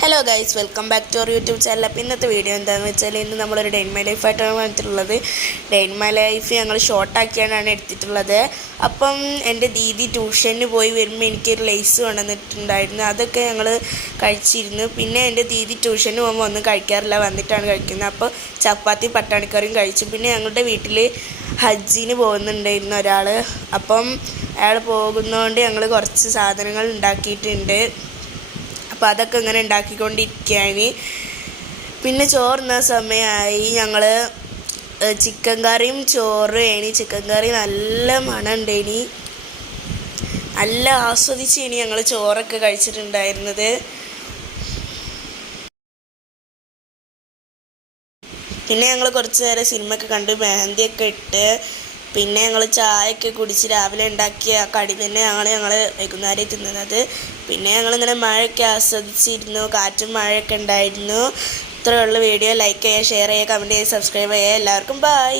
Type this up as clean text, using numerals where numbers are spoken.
Hello guys, welcome back to our YouTube channel. അപ്പോൾ ഇന്നത്തെ video എന്താണെന്ന് വെച്ചാൽ ഇന്ന് നമ്മളൊരു ഡേ ഇൻ മൈ ലൈഫായിട്ടാണ് വന്നിട്ടുള്ളത്. ഡേ ഇൻ മൈ ലൈഫ് ഞങ്ങൾ ഷോർട്ടാക്കിയാണ് എടുത്തിട്ടുള്ളത്. അപ്പം എൻ്റെ ദീദി ട്യൂഷന് പോയി വരുമ്പോൾ എനിക്കൊരു ലേസ് കൊണ്ടുവന്നിട്ടുണ്ടായിരുന്നു. അതൊക്കെ ഞങ്ങൾ കഴിച്ചിരുന്നു. പിന്നെ എൻ്റെ ദീദി ട്യൂഷന് പോകുമ്പോൾ ഒന്നും കഴിക്കാറില്ല, വന്നിട്ടാണ് കഴിക്കുന്നത്. അപ്പോൾ ചപ്പാത്തി പട്ടാണിക്കറിയും കഴിച്ചു. പിന്നെ ഞങ്ങളുടെ വീട്ടിൽ ഹജ്ജിന് പോകുന്നുണ്ടായിരുന്നു ഒരാൾ. അപ്പം അയാൾ പോകുന്നതുകൊണ്ട് ഞങ്ങൾ കുറച്ച് സാധനങ്ങൾ ഉണ്ടാക്കിയിട്ടുണ്ട്. അപ്പോൾ അതൊക്കെ ഇങ്ങനെ ഉണ്ടാക്കിക്കൊണ്ടിരിക്കുകയാണ്. പിന്നെ ചോറുന്ന സമയമായി. ഞങ്ങൾ ചിക്കൻ കറിയും ചോറും ചിക്കൻ കറി നല്ല മണമുണ്ടേനി. നല്ല ആസ്വദിച്ചാണ് ഞങ്ങൾ ചോറൊക്കെ കഴിച്ചിട്ടുണ്ടായിരുന്നത്. പിന്നെ ഞങ്ങൾ കുറച്ച് നേരം സിനിമയൊക്കെ കണ്ട് മെഹന്തിയൊക്കെ ഇട്ട് പിന്നെ ഞങ്ങൾ ചായയൊക്കെ കുടിച്ച് രാവിലെ ഉണ്ടാക്കിയ കടി തന്നെ ഞങ്ങൾ വൈകുന്നേരം തിന്നുന്നത്. പിന്നെ ഞങ്ങളിങ്ങനെ മഴയൊക്കെ ആസ്വദിച്ചിരുന്നു. കാറ്റും മഴയൊക്കെ ഉണ്ടായിരുന്നു. ഇത്രയുള്ള വീഡിയോ ലൈക്ക് ചെയ്യുക, ഷെയർ ചെയ്യുക, കമൻറ്റ് ചെയ്യുക, സബ്സ്ക്രൈബ് ചെയ്യുക. എല്ലാവർക്കും ബൈ.